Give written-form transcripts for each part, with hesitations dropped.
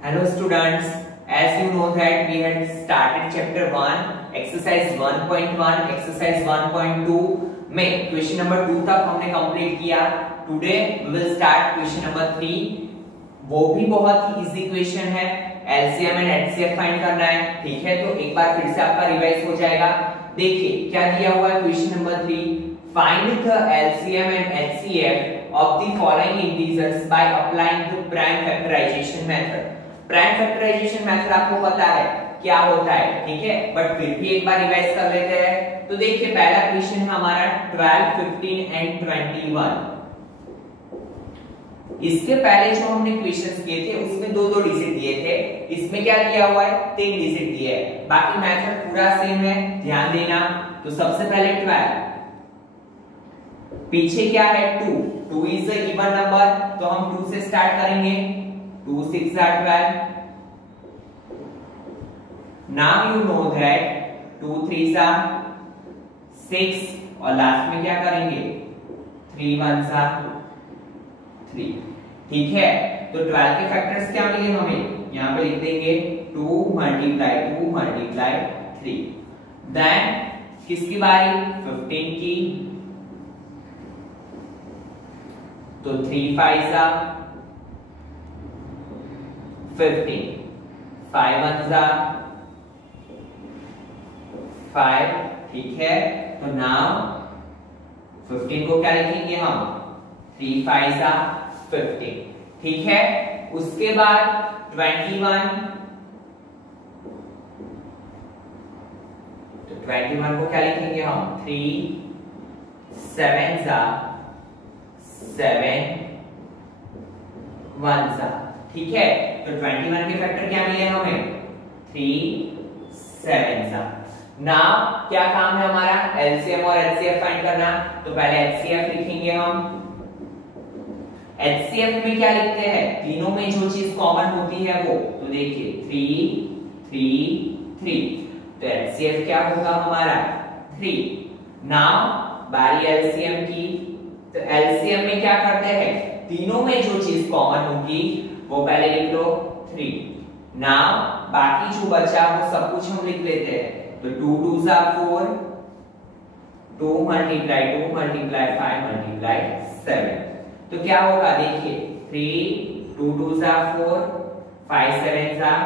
Hello students, as you know that we had started chapter 1, exercise 1.1, exercise 1.2 में question number 2 तक हमने complete किया। Today we will start question number 3। वो भी बहुत ही इजी क्वेश्चन है, एलसीएम एंड एचसीएफ फाइंड करना है। ठीक है, तो एक बार फिर से आपका रिवाइज हो जाएगा। देखिए क्या दिया हुआ है question number 3, find the LCM and HCF of the following integers by applying the prime factorization method. Prime factorization method आपको पता है क्या होता है, ठीक है, बट फिर भी एक बार रिवाइज कर लेते हैं। तो देखिए पहला क्वेश्चन है हमारा 12, 15 एंड 21। इसके पहले जो हमने क्वेश्चंस किए थे उसमें दो दो डिजिट दिए थे, इसमें क्या दिया हुआ है 3 डिजिट दिए है। बाकी मेथड पूरा सेम है, ध्यान देना। तो सबसे पहले 12, पीछे क्या है 2, 2 इज अ इवन नंबर, तो हम 2 से स्टार्ट करेंगे। 2 6 are 12. Now you know that 2 3s are 6 और लास्ट में क्या करेंगे 3 1s are 3। ठीक है, तो 12 के फैक्टर्स क्या मिले हमें, यहां पे लिख देंगे 2 मल्टीप्लाई 3। देन किसकी बारी 15 की, तो 3 5s are 15, 5 1s are 5। ठीक है, तो नाउ 15 को क्या लिखेंगे हम 3 5s are 15। ठीक है, उसके बाद 21, तो 21 को क्या लिखेंगे हम 3 7s are 7 1s are। ठीक है, तो 21 के फैक्टर क्या मिले हमें 3 7s are। नाउ क्या काम है हमारा एलसीएम और एचसीएफ फाइंड करना। तो पहले एचसीएफ लिखेंगे हम। एचसीएफ में क्या लिखते हैं, तीनों में जो चीज कॉमन होती है वो, तो देखिए 3 3 3, तो एचसीएफ क्या होगा हमारा 3। नाउ बारी एलसीएम की, तो एलसीएम में क्या करते हैं, तीनों में जो चीज कॉमन होगी वो पहले लिख लो 3। नाउ बाकी जो बचा वो सब कुछ हम लिख लेते हैं। तो 2 2s are 4, 2 मल्टीप्लाई 5 मल्टीप्लाई 7, तो क्या होगा देखिए 3 2 2s are 4, 5 7s are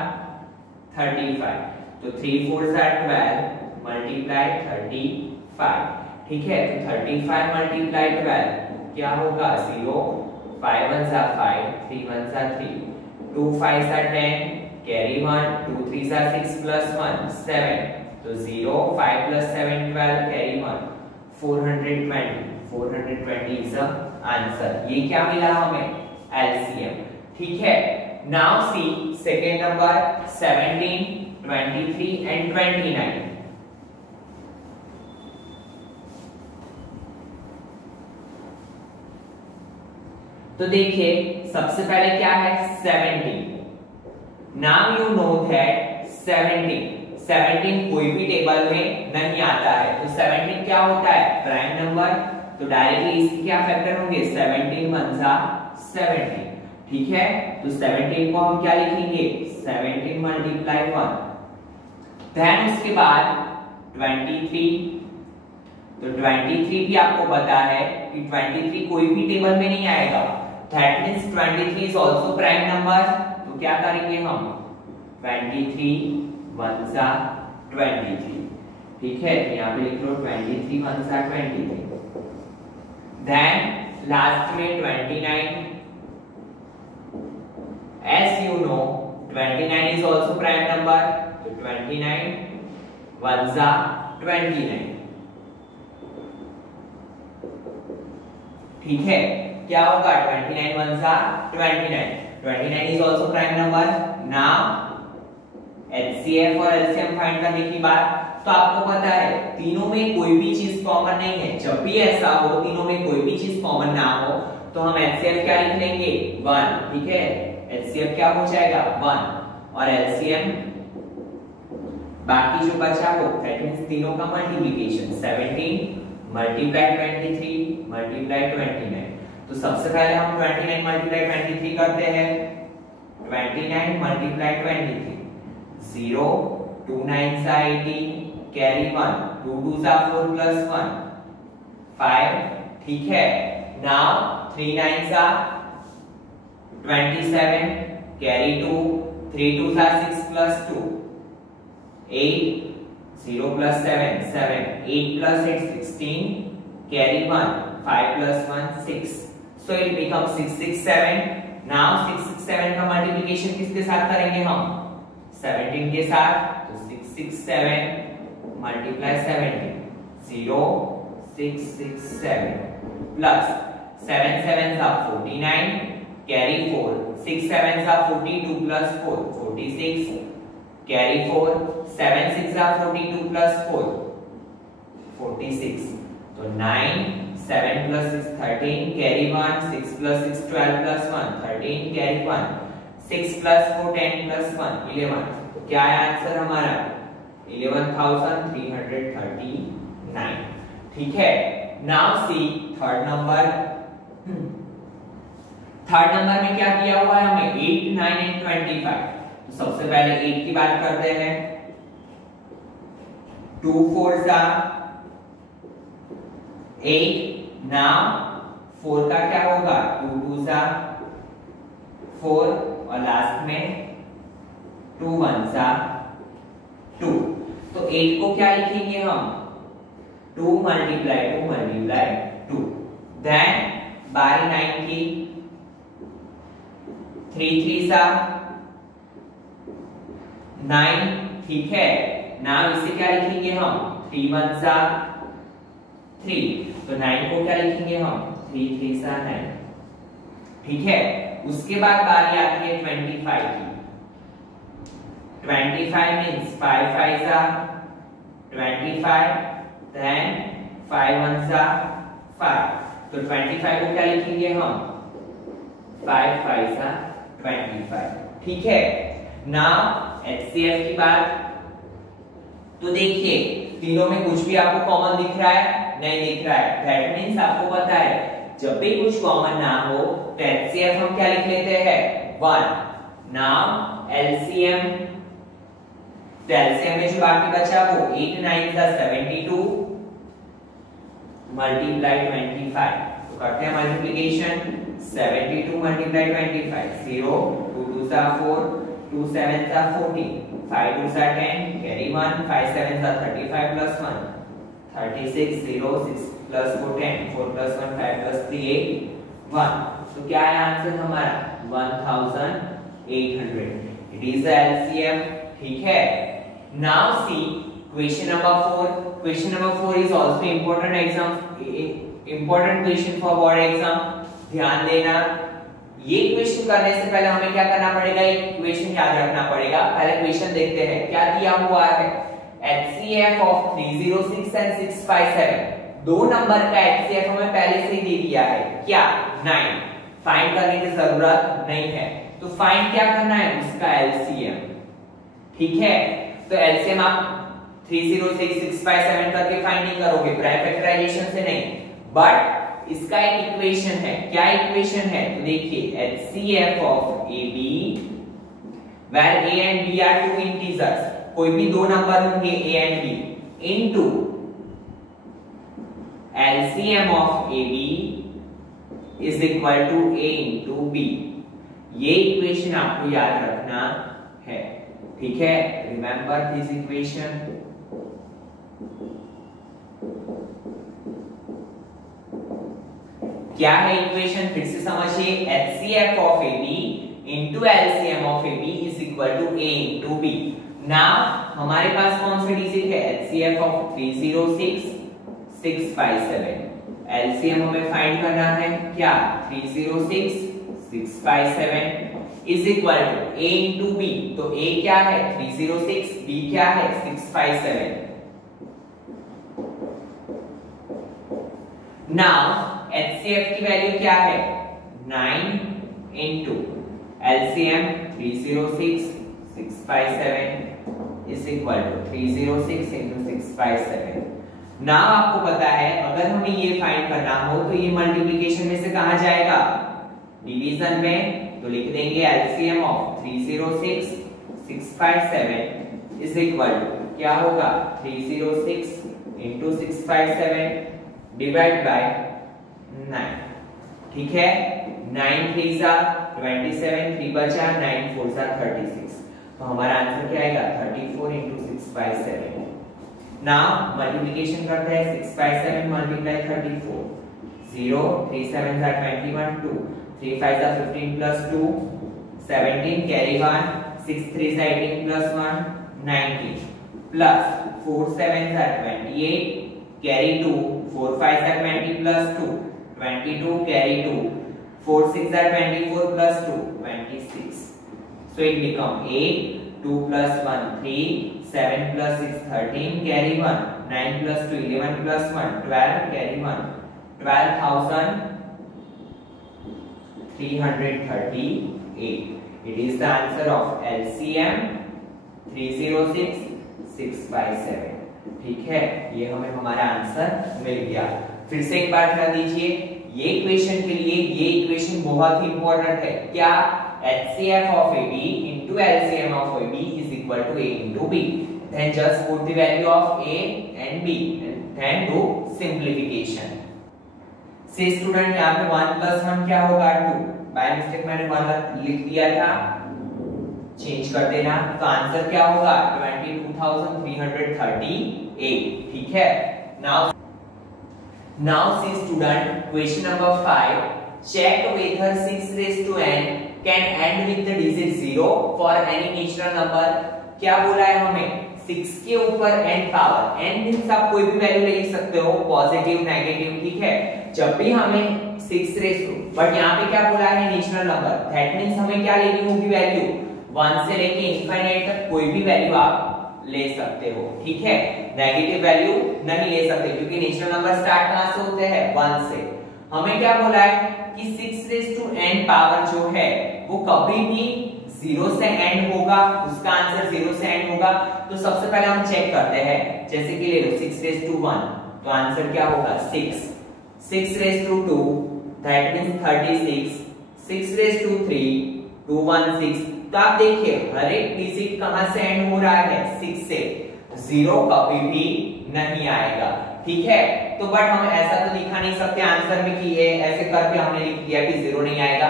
35, तो 3 4s are 12 मल्टीप्लाई 35। ठीक है, तो 35 मल्टीप्लाई 12 क्या होगा 0, 5 1s are 5, 3 1s are 3, 2 5s are 10, carry 1, 2 3s are 6 plus 1 7, तो 0 5 plus 7 12, carry 1 420 is the answer। ये क्या मिला हमें LCM। ठीक है, now see second number 17 23 and 29। तो देखिए सबसे पहले क्या है 17। नाउ यू नो दैट 17 कोई भी टेबल में नहीं आता है, तो 17 क्या होता है प्राइम नंबर, तो डायरेक्टली इसके क्या फैक्टर होंगे 17 1s are 17। ठीक है, तो 17 को हम क्या लिखेंगे 17 मल्टीप्लाई 1। देन उसके बाद 23, तो 23 भी आपको पता है कि 23 कोई भी टेबल में नहीं आएगा, that means 23 is also prime number. तो क्या करेंगे हम 23 1s are 23। ठीक है, तो यहाँ पे लिख लो 23 1s are 23। देन लास्ट में 29, as you know 29 is also prime number, तो 29 1s are 29। ठीक है, क्या होगा 29 1s are 29 is also prime number। Now HCF और एलसीएम फाइंड करने की बात, तो आपको पता है तीनों में कोई भी चीज कॉमन नहीं है। जब भी ऐसा हो तीनों में कोई भी चीज कॉमन ना हो तो हम एचसीएफ क्या लिख लेंगे 1। ठीक है, एचसीएफ क्या हो जाएगा 1 और एलसीएम बाकी जो बचा हो दैट मींस तीनों का मल्टीप्लिकेशन 17 मल्टीप्लाई 23 मल्टीप्लाई 29। तो सबसे पहले हम 29 मल्टीप्लाई 23 करते हैं, 29 मल्टीप्लाई 23, 0, 2 9 सा 18, कैरी 1, 2 2 सा 4 प्लस 1, 5, ठीक है। नाउ 3 9 सा 27, कैरी 2, 3 2 सा 6 plus 2, 8, 0 plus 7, 7, 8 plus 8, 16, carry 1, 5 plus 1, 6. So it becomes 6 6 7. Now 6 6 7 का मल्टीप्लिकेशन किसके साथ करेंगे हम? 17 के साथ। तो 6 6 7 मल्टीप्लाई 17, 0 6 6 7 प्लस 7 7 सा 49, कैरी 4, 6 7 सा 42 प्लस 4, 46, कैरी 4, 7 6 सा 42 प्लस 4, 46, तो 9, 7 plus 6 13, carry 1, 6 plus 6 12 plus 1, 13, carry 1, 6 plus 4 10 plus 1, 11. तो क्या है आंसर हमारा? 11,339. ठीक है। Now see third number. Third number में क्या किया हुआ है हमें? 8 9 एंड 25. तो सबसे पहले 8 की बात करते हैं। 2 4 सा 8, नाउ 4 का क्या होगा? 2 2 सा 4 और लास्ट में 2 1 सा 2। तो 8 को क्या लिखेंगे हम? 2 मल्टीप्लाई 2 मल्टीप्लाई 2। देन बारी 9 की 3 3 सा 9, ठीक है। नाउ इसे क्या लिखेंगे हम? 3 1 सा 3, तो 9 को क्या लिखेंगे हम? 3 3 सा 9, ठीक है। उसके बाद बारी आती है 25 की। 25 मींस 5 5 सा 25, देन 5 1 सा 5, तो 25 को क्या लिखेंगे हम? 5 5 सा 25, ठीक है। नाउ एचसीएफ की बात, तो देखिए तीनों में कुछ भी आपको कॉमन दिख रहा है? नहीं दिख रहा है। दैट मींस आपको पता है जब भी कुछ कॉमन ना हो तो एचसीएफ हम क्या लिख लेते हैं? 1। नाउ एलसीएम, तो एलसीएम में जो बाकी बचा वो 8 9 सा 72 मल्टीप्लाई 25। तो करते हैं मल्टीप्लिकेशन। 72 मल्टीप्लाई 25, 0 2 2 सा 4, 2 7 सा 14, 5 2 सा 10, कैरी 1, 5 7 सा 35 प्लस 1, 36, 0 6 प्लस 4 10, 4 प्लस 1 5 प्लस 3 8 1। तो क्या है आंसर हमारा? 1800. इट इज द एलसीएम, ठीक है। Now see question number 4. Question number 4 is also important exam, important question for board exam. ध्यान देना, ये क्वेश्चन करने से पहले हमें क्या करना पड़ेगा? एक क्वेश्चन याद रखना पड़ेगा। पहले क्वेश्चन देखते हैं क्या दिया हुआ है। HCF ऑफ 306 एंड 657, दो नंबर का HCF हमें पहले से ही दे दिया है, क्या? 9। फाइंड करने की जरूरत नहीं है। तो फाइंड क्या करना है? उसका LCM, ठीक है। तो LCM आप 306 657 करके फाइंड नहीं करोगे, प्राइम फैक्टराइजेशन से नहीं, बट इसका एक इक्वेशन है। क्या इक्वेशन है? तो देखिए HCF of AB where A and B are two integers, कोई भी दो नंबर होंगे A and B, into LCM of AB is equal to A into B। ये इक्वेशन आपको याद रखना है, ठीक है। Remember this equation. क्या है इक्वेशन? फिर से समझिए। HCF of AB into LCM of AB is equal to A into B। Now हमारे पास कौन से डिजिट है? HCF ऑफ 306 657, LCM हमें फाइंड करना है, क्या? 306 657 is equal to A into B। तो A क्या है? 306, B क्या है? 657। नाउ HCF की वैल्यू क्या है? 9 into LCM 306 657 is equal to 306 into 657। Now आपको पता है अगर हमें ये फाइंड करना हो तो ये मल्टीप्लिकेशन में से कहां जाएगा? डिवीजन में। तो लिख देंगे LCM of 306 657 is equal to क्या होगा 306 इंटू 657 डिवाइड बाय 9। ठीक है, 9 3 जा 27, 3 बचा, 9 4 जा 36। तो हमारा आंसर क्या आएगा 34 इंटू 657। नाउ मल्टीप्लिकेशन करते हैं 657 मल्टीप्लाई 34 0 3 7 जा 21 2 3 5 जा 15 प्लस 2 17 कैरी 1 6 3 जा 18 प्लस 1 19 प्लस 4 7 जा 28 कैरी 2 4 5 जा 20 plus 2 22 carry 2 4 6 are 24 plus 2 26, so it become 8 2 plus 1 3 7 plus 6 13 carry 1 9 plus 2 11 plus 1 12 carry 1 12,338. It is the answer of LCM 306 657. ठीक है, ये हमें हमारा आंसर मिल गया। फिर से एक बार कर दीजिए, ये इक्वेशन के लिए ये इक्वेशन बहुत ही इंपॉर्टेंट है। क्या HCF of AB into LCM of AB is equal to A into B. Then just put the value of A and B and then do simplification. से स्टूडेंट यहाँ पे 1 plus 1 क्या होगा 2, बाय मिस्टेक मैंने 1 लिख दिया था, चेंज कर देना। तो आंसर क्या होगा 22,338। ठीक है, now see student, question number 5, check whether 6 raised to n can end with the digit 0 for any natural number. क्या बोला है हमें 6 के ऊपर n पावर, n मींस आप कोई भी वैल्यू ले सकते हो, पॉजिटिव नेगेटिव। ठीक है, जब भी हमें 6 रेज़ टू, बट यहाँ पे क्या बोला है नेचुरल नंबर, दैट मींस हमें क्या लेनी होगी वैल्यू 1 से लेके इंफिनिट तक कोई भी वैल्यू आप ले सकते हो। ठीक है, नेगेटिव वैल्यू नहीं ले सकते क्योंकि नेचुरल नंबर स्टार्ट कहां से होते हैं 1 से। हमें क्या बोला है कि 6 रेज़ टू n पावर जो है वो कभी भी 0 से एंड होगा, उसका आंसर 0 से एंड होगा। तो सबसे पहले हम चेक करते हैं, जैसे कि ले लो 6 रेज़ टू 1, तो आंसर क्या होगा 6 6 raise to 2 that means 36 6 raise to 3 216। तो आप देखिए हर एक डिजिट कहां से एंड हो रहा है 6 से, 0 कभी भी नहीं आएगा। ठीक है, तो बट हम ऐसा तो लिखा नहीं सकते आंसर में कि ये ऐसे करके हमने लिख दिया कि 0 नहीं आएगा।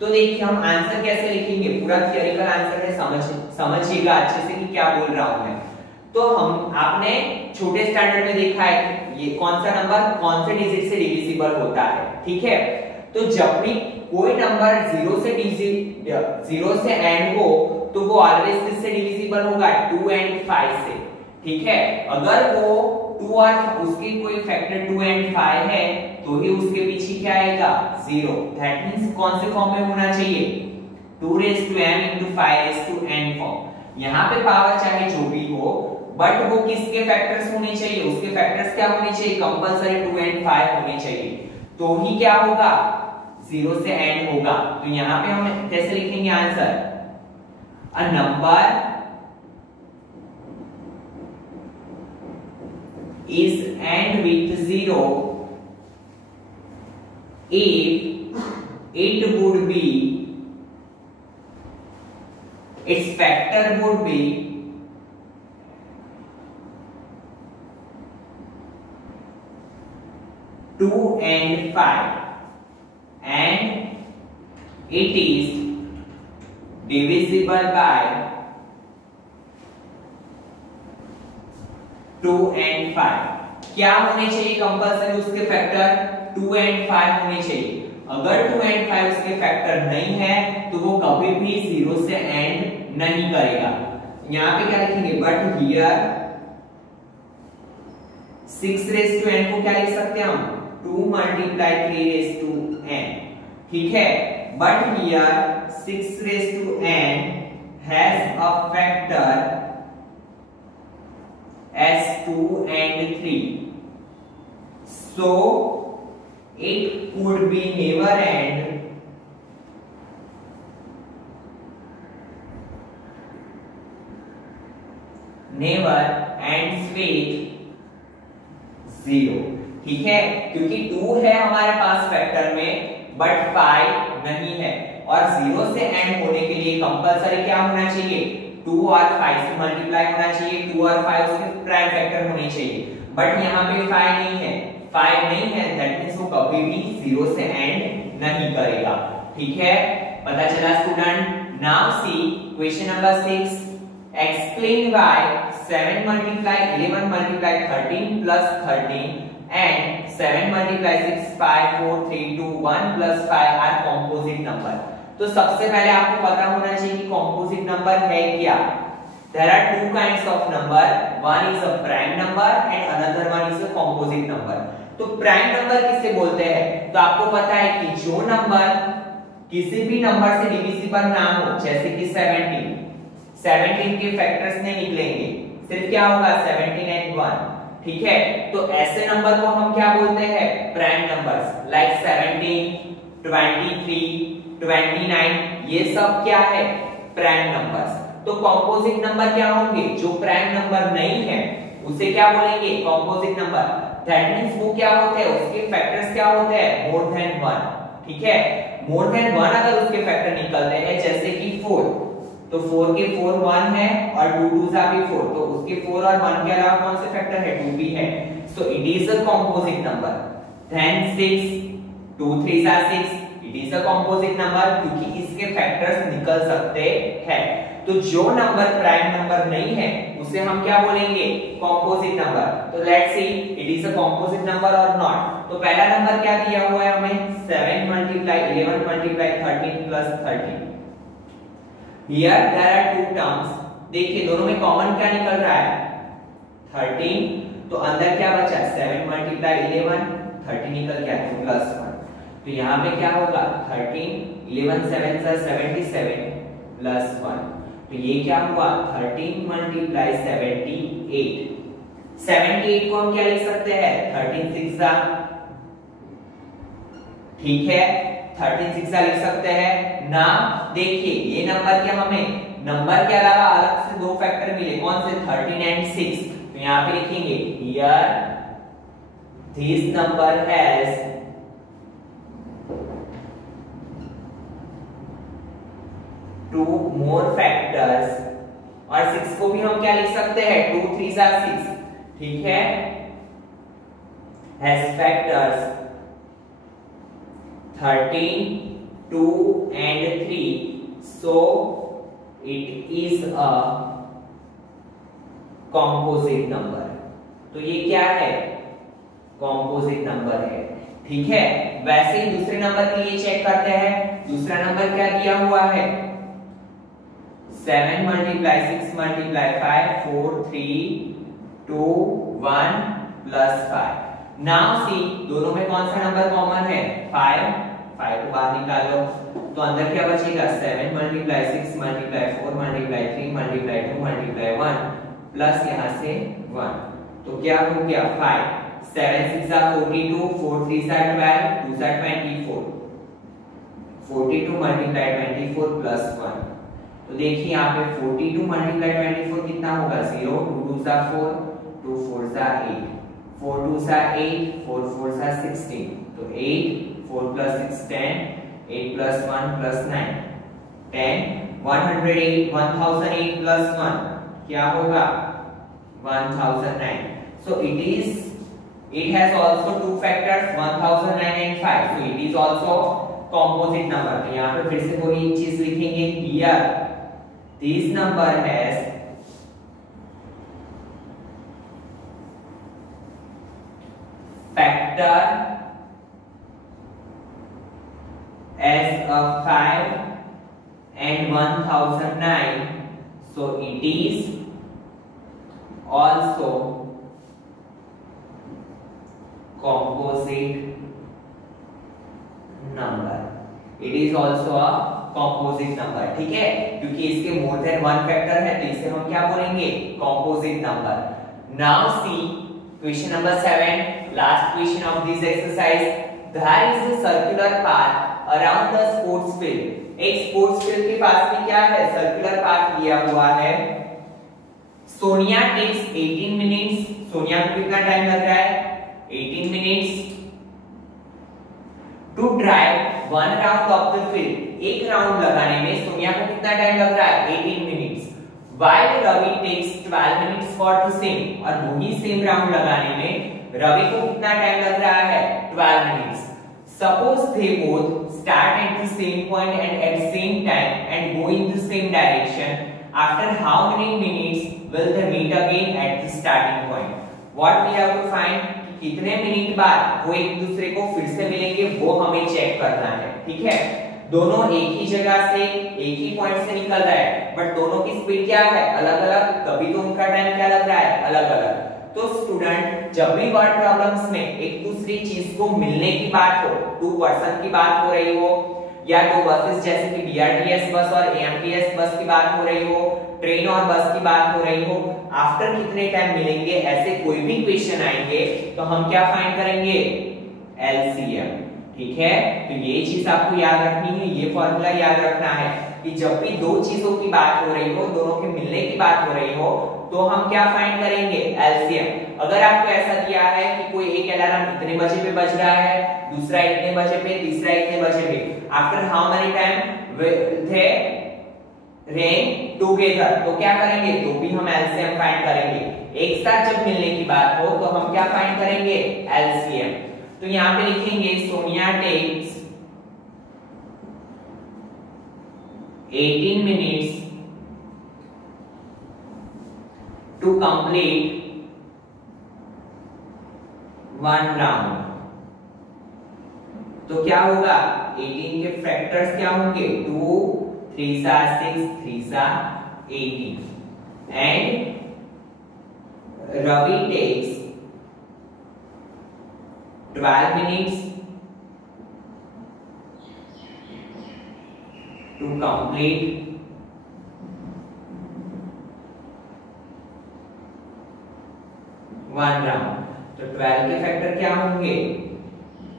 तो देखिए हम आंसर कैसे लिखेंगे, पूरा थियोरिकल आंसर है, समझिएगा अच्छे से कि क्या बोल रहा हूं मैं। तो हम आपने छोटे स्टैंडर्ड में देखा है ये कौन सा नंबर कौन से डिजिट से डिविजिबल होता है। ठीक है, तो जब भी कोई नंबर 0 से एंड हो तो वो ऑलवेज किससे डिविजिबल होगा 2 and 5 से। ठीक है, अगर वो 2 और उसकी कोई फैक्टर 2 and 5 है तो ही उसके पीछे क्या आएगा 0। दैट मींस कौन से फॉर्म में होना चाहिए 2 raised to m into 5 raised to n form. यहाँ पे पावर चाहे जो भी हो बट वो किसके फैक्टर्स होने चाहिए, उसके फैक्टर्स क्या होने चाहिए कंपलसरी 2 and 5 होने चाहिए, तो ही क्या होगा 0 से एंड होगा। तो यहाँ पे हम कैसे लिखेंगे answer, a number is end with 0 if it would be, its factor would be 2 and 5 and it is divisible by 2 and 5। क्या होने चाहिए कंपलसरी उसके फैक्टर 2 and 5 होने चाहिए। अगर 2 and 5 उसके फैक्टर नहीं है तो वो कभी भी 0 से एंड नहीं करेगा। यहाँ पे क्या लिखेंगे but here 6 raised to n को क्या लिख सकते हैं हम 2 multiply 3 raised to n। ठीक है, but here 6 raised to n has a factor as 2 and 3, so it could be never end ends with 0। ठीक है, क्योंकि 2 है हमारे पास फैक्टर में बट 5 नहीं है, और 0 से एंड होने के लिए कंपलसरी क्या होना चाहिए, 2 और 5 से मल्टीप्लाई होना चाहिए, 2 और 5 उसके प्राइम फैक्टर होने चाहिए। बट यहाँ पे 5 नहीं है, 5 नहीं है, दैट मींस वो कभी भी 0 से एंड नहीं करेगा। ठीक है, पता चला student. Now see question number 6, explain why 7 multiply 11 multiply 13 plus 13 and 7 multiply 6 5 4 3 2 1 plus 5 are composite number। तो सबसे पहले आपको पता होना चाहिए कि composite number है क्या। There are two kinds of number, one is a prime number and another one is a composite number। तो prime number किसे बोलते हैं, तो आपको पता है कि जो नंबर किसी भी नंबर से डिविजिबल ना हो, जैसे कि 17 के फैक्टर्स नहीं निकलेंगे, सिर्फ क्या होगा 17 and 1। ठीक है, तो ऐसे नंबर को हम क्या बोलते हैं, प्राइम नंबर्स, लाइक 17 23 29, ये सब क्या है, प्राइम नंबर्स। तो कॉम्पोजिट नंबर क्या होंगे, जो प्राइम नंबर नहीं है उसे क्या बोलेंगे, कॉम्पोजिट नंबर। दैट मींस वो क्या होते हैं, उसके फैक्टर्स क्या होते हैं, मोर देन 1। ठीक है, मोर देन 1 अगर उसके फैक्टर निकलते हैं, जैसे कि 4, तो 4 के 4 1 है और 2 2 सा भी 4, तो उसके 4 और 1 के अलावा कौन से फैक्टर है, 2 भी है। So it is a composite number. Then 6 2 3 सा 6, it is a composite number क्योंकि इसके फैक्टर्स निकल सकते हैं। तो जो नंबर प्राइम नंबर नहीं है उसे हम क्या बोलेंगे, कंपोजिट नंबर। तो let's see it is a composite number और नॉट। तो पहला नंबर क्या दिया हुआ है हमें, 7 multiply 11 multiply 13 plus 13। Here there are two terms। देखिए दोनों में कॉमन क्या निकल रहा है, 13, तो अंदर क्या बचा, 7 मल्टीप्लाई 11 13 निकल गया, तो प्लस 1। तो यहाँ पे क्या होगा, 13 11 7 सा 77 प्लस 1। तो ये क्या हुआ, 13 मल्टीप्लाई 78। 78 को हम क्या लिख सकते हैं, 13 6 सा, ठीक है, 13 6 सा लिख सकते हैं ना। देखिए ये नंबर क्या, हमें नंबर के अलावा अलग से दो फैक्टर मिले, कौन से, 13 एंड 6। तो यहाँ पे लिखेंगे here this number has two more factors, और 6 को भी हम क्या लिख सकते हैं, 2 3 सा 6, ठीक है, has factors 13 2 and 3, so it is a composite number। तो ये क्या है, composite नंबर है। ठीक है, वैसे ही दूसरे नंबर के लिए चेक करते हैं। दूसरा नंबर क्या दिया हुआ है, 7 multiply 6 multiply 5 4 3 2 1 plus 5। Now see दोनों में कौन सा नंबर कॉमन है, 5 को बाहर निकालो, तो अंदर क्या बचेगा, 7 multiply 6 multiply 4 multiply 3 multiply 2 multiply 1 plus यहाँ से 1। तो क्या हो गया, 5 7 6 सा 42 4 3 सा 12 2 सा 24, 42 मल्टीप्लाई 24 प्लस 1। तो देखिए यहाँ पे 42 मल्टीप्लाई 24 कितना होगा, 0 2 2 सा 4 2 4 सा 8 4 2 सा 8 4 4 सा 16, तो 8 4 plus 6 10, 8 plus 1 plus 9 10, 108 1008 plus 1 क्या होगा, 1009। So it has also two factors 1009 and 5, so it is also composite number। तो यहाँ पे फिर से वही एक चीज लिखेंगे, here this number has factor as a 5 and 1009, so it is also composite number। It is also a composite number। ठीक है, क्योंकि इसके मोर देन वन फैक्टर है तो इसे हम क्या बोलेंगे, composite number। Now see question number 7, last question of this exercise। There is a circular path around the sports field. एक स्पोर्ट्स फील्ड के पास में क्या है, सर्कुलर पाथ दिया हुआ है। सोनिया टेक्स 18 मिनट्स, सोनिया को कितना टाइम लग रहा है, 18 minutes to drive 1 round of the field, एक राउंड लगाने में सोनिया को कितना टाइम लग रहा है? 18 minutes. While Ravi takes 12 minutes for the same, और वही सेम राउंड लगाने में रवि को कितना टाइम लग रहा है? 12 minutes. Suppose they both start at the same point and at same time and go in the same direction. After how many minutes will they meet again at the starting point? What we have to find? कितने minute बाद वो एक दूसरे को फिर से मिलेंगे, वो हमें चेक करना है। ठीक है, दोनों एक ही जगह से एक ही पॉइंट से निकल रहा है, बट दोनों की स्पीड क्या है? अलग अलग, तभी तो उनका टाइम क्या लग रहा है? अलग अलग। तो स्टूडेंट, जब भी वर्ड प्रॉब्लम्स में एक दूसरी चीज को मिलने की बात हो, टू पर्सन की बात हो रही हो, या दो बसेस जैसे कि बीआरटीएस बस और एएमटीएस बस की बात हो रही हो, ट्रेन और बस की बात हो रही हो, आफ्टर कितने टाइम मिलेंगे, ऐसे कोई भी क्वेश्चन आएंगे तो हम क्या फाइंड करेंगे? एलसीएम। ठीक है, तो ये चीज आपको याद रखनी है, ये फॉर्मूला याद रखना है कि जब भी दो चीजों की बात हो रही हो, दोनों के मिलने की बात हो रही हो, तो हम क्या फाइंड करेंगे? एलसीएम। अगर आपको ऐसा दिया है कि कोई एक अलार्म इतने बजे पे बज रहा है, दूसरा इतने बजे पे, तीसरा इतने बजे पे, after how many time will they ring together, तो क्या करेंगे? तो भी हम एलसीएम फाइंड करेंगे। एक साथ जब मिलने की बात हो तो हम क्या फाइंड करेंगे? एलसीएम। तो यहां पे लिखेंगे Sonia takes 18 minutes to complete 1 round. तो क्या होगा? 18 के फैक्टर्स क्या होंगे? 2 3 6 3 18, and Ravi takes 12 minutes to complete 1 round। तो 12 के फैक्टर क्या होंगे?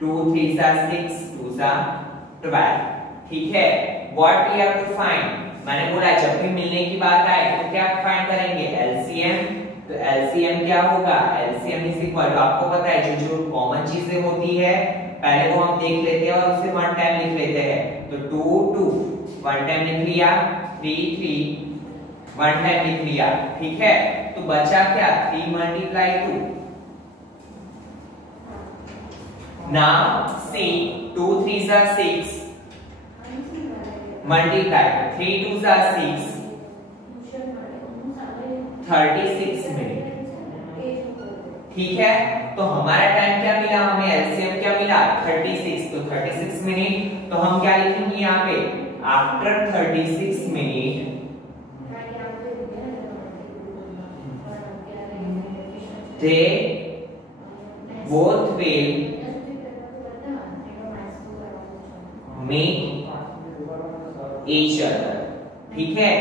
2 3 6 2 12। ठीक है, what we have to find? मैंने बोला जब भी मिलने की बात आए तो क्या फाइंड करेंगे? एलसीएम। तो एलसीएम क्या होगा? एलसीएम इज इक्वल टू, आपको पता है जो जो कॉमन चीजें होती है पहले वो हम देख लेते हैं और उसे 1 टाइम लिख लेते हैं। तो 2 2 1 टाइम लिख लिया, 3 3 1 टाइम लिख लिया। ठीक है, तो बचा क्या? 3 multiply 2। Now see 2 3 6 multiply 3 2 6 36 minute. ठीक है, तो हमारा टाइम क्या मिला? हमें एलसीएम क्या मिला? 36। तो 36 मिनट, तो हम क्या लिखेंगे यहाँ पे? After 36 minute they both will meet each other। ठीक है,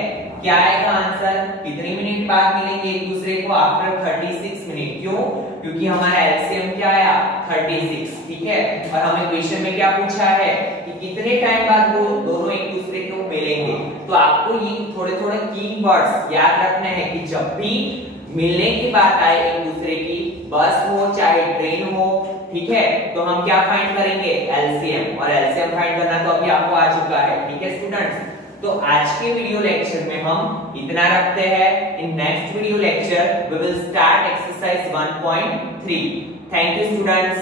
क्या आएगा आंसर? कितने मिनट बाद मिलेंगे एक दूसरे को? After 36 minute. क्यों? क्योंकि हमारा एलसीएम क्या आया? 36। ठीक है, और हमें क्वेश्चन में क्या पूछा है कि कितने टाइम बाद वो दोनों एक दूसरे को मिलेंगे। तो आपको ये थोड़े थोड़े कीवर्ड्स याद रखने हैं कि जब भी मिलने की बात आए एक दूसरे की, बस हो चाहे ट्रेन हो, ठीक है, तो हम क्या फाइंड करेंगे? एलसीएम। और एलसीएम फाइंड करना तो अभी आपको आ चुका है। ठीक है स्टूडेंट्स, तो आज के वीडियो लेक्चर में हम इतना रखते हैं। In next video lecture we will start exercise 1.3। Thank you students.